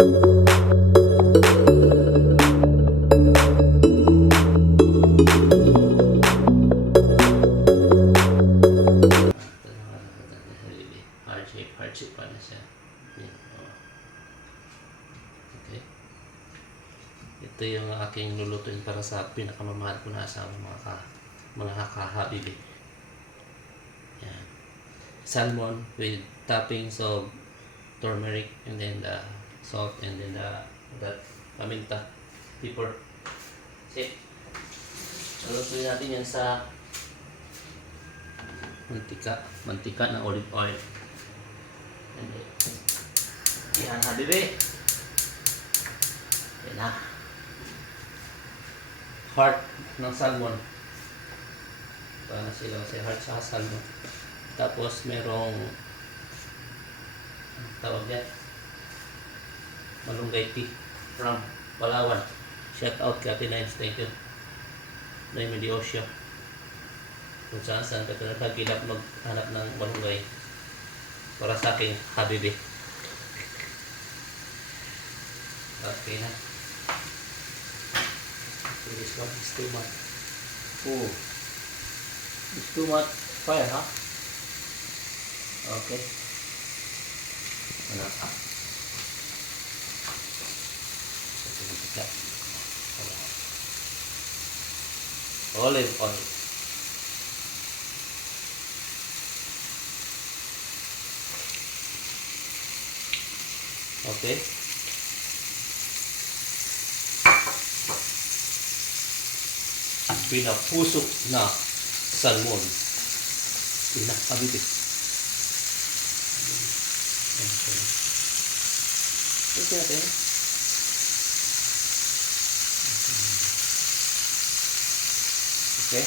Heart shape pa na siya. Yan. Oh. Okay. Ito yung aking lulutuin para sa pinakamamahal ko na asawa, mga kakahabibi. Yan. Salmon with toppings of turmeric and then the salt and then that paminta, pepper. Okay. Lulutuin natin yan sa mantika na olive oil. Yan, habibi. Yan na. Heart ng salmon. Ito na sila kasi heart sa salmon. Tapos merong tawag yan, malunggay tea from Palawan. Shout out kay Ate Nines, thank you. Noy Mediosio. Kung saan ka pinagkagilap maghanap ng malunggay para sa aking habibi. Okay na. So this one is too much. Oh, it's too much fire, huh? Okay. Wala ka. Olive oil. Okay. Pinapuso na salmon. Pinakabibi. Okay natin. Okay.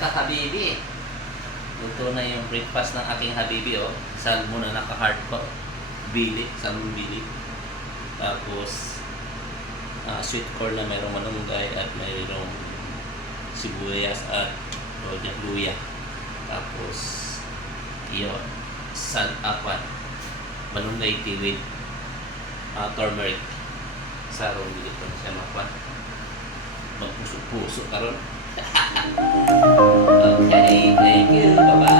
Habibi. Luto na yung breakfast ng aking habibi, oh. Salmon na naka-hard ko. Bili, salmon bili. Tapos sweet corn na mayroong malunggay at mayroong sibuyas at luya. Tapos yun, salt apat, malunggay tea with turmeric. Sarong dito na siya mapan. Magpuso-puso karon. Okay, thank you. Bye-bye.